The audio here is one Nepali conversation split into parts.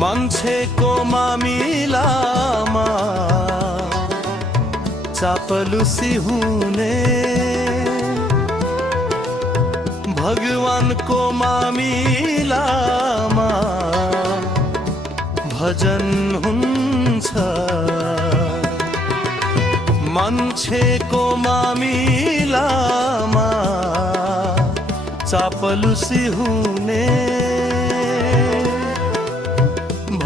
मान्छेको मामिलामा चापलुसी हुने, भगवानको मामिलामा भजन हुन्छ। मान्छेको मामिलामा चापलुसी हुने,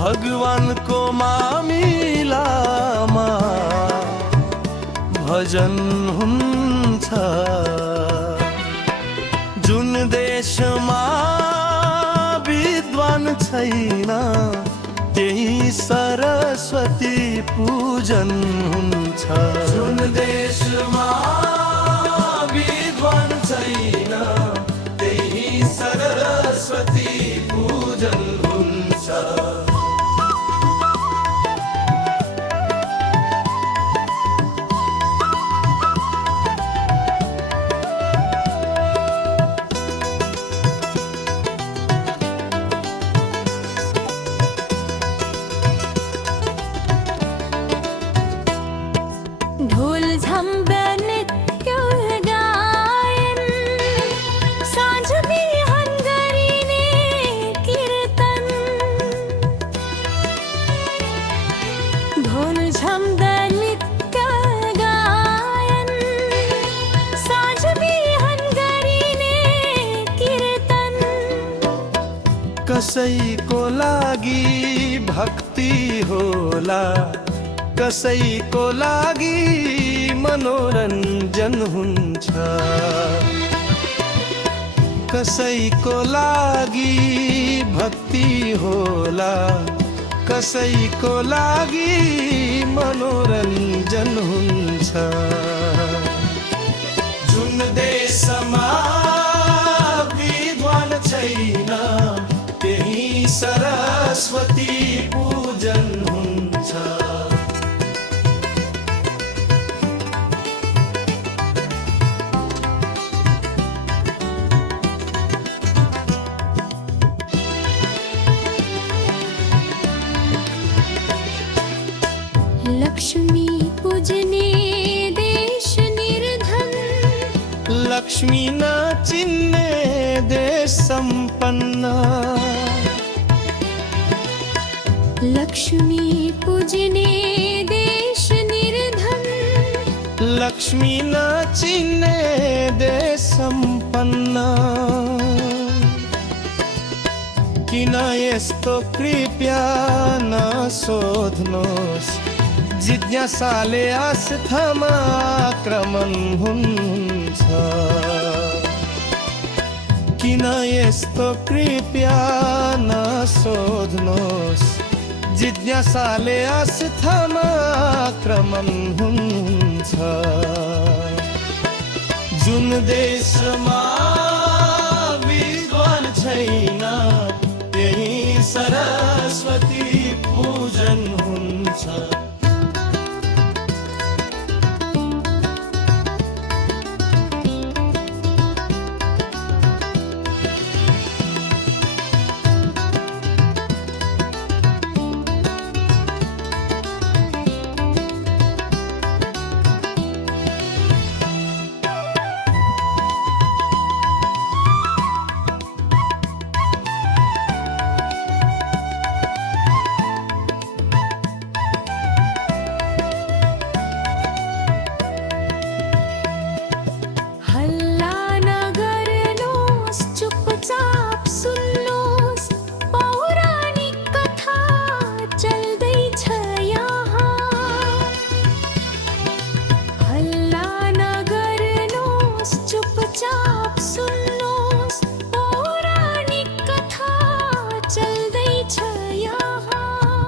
भगवानको मामिलामा भजन हुन्छ। जुन देशमा विद्वान छैन त्यही सरस्वती पूजन हुन्छ। जुन देशमा विद्वान छैन त्यही सरस्वती पूजन हुन्छ। ढोल झम्बा नृत्य गायन, साँझ बिहान गरिने कीर्तन। ढोल झम्बा नृत्य गायन, साँझ बिहान गरिने कीर्तन। कसैको लागि भक्ति होला, कसैको लागि मनोरञ्जन हुन्छ। कसैको लागि भक्ति होला, कसैको लागि मनोरञ्जन हुन्छ। जुन देशमा विद्वान छैन त्यही सरस्वती पूजन हुन्छ। लक्ष्मी पूजने देश निर्धन, लक्ष्मी न चिन्ने देश सम्पन्न। लक्ष्मी पूजने देश निर्धन, लक्ष्मी न चिन्ने देश सम्पन्न। किन यस्तो कृपया नसोध्नुहोस्, जिज्ञासाले आस्थामा आक्रमण हुन्छ। किन यस्तो कृपया नसोध्नुहोस्, जिज्ञासाले आस्थामा आक्रमण हुन्छ। जुन देशमा विद्वान छैन त्यही सरस्वती पूजन हुन्छ।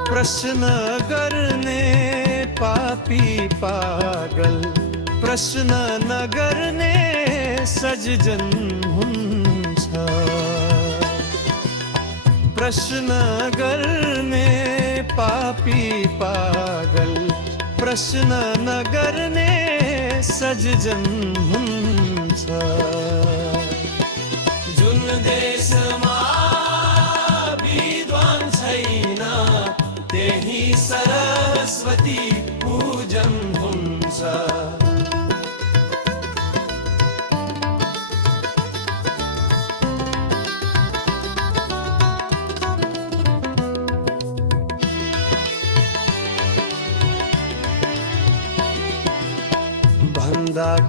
प्रश्न गर्ने पापी पागल, प्रश्न नगर्ने सज्जन हुन्छ। प्रश्न गर्ने पापी पागल, प्रश्न नगर्ने सज्जन हुन्छ। जुन देशमा विद्वान छैन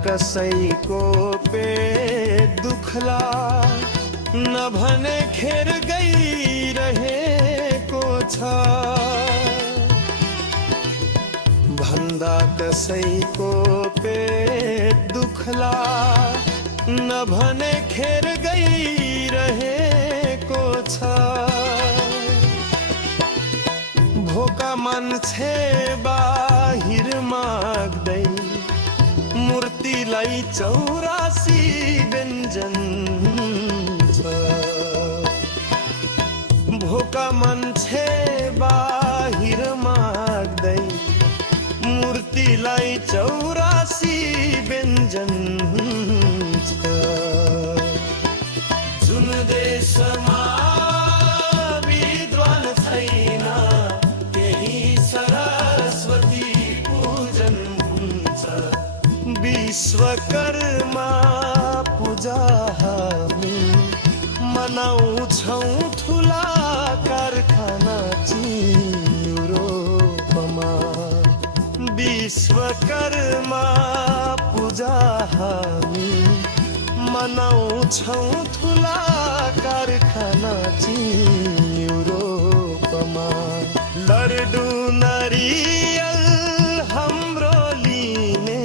कसैको पेट दुख्ला नभने खेर गइरहेको छ भन्दा कसैको पेट दुख्ला नभने खेर गइरहेको छ भोका मान्छे बाहिर माग्दै मूर्तिलाई 84 व्यञ्जन छ भोका मान्छे बाहिर माग्दै मूर्तिलाई 84 व्यञ्जन छ जुन देशमा विद्वान छैन त्यही सरस्वती पूजन हुन्छ विश्वकर्मा पूजा हामी मनाउँछौँ ठुला कारखाना युरोपमा विश्वकर्मा पूजा हामी मनाउँछौँ ठुला कारखाना युरोपमा लड्डु नरियल हाम्रो लिने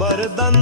वरदान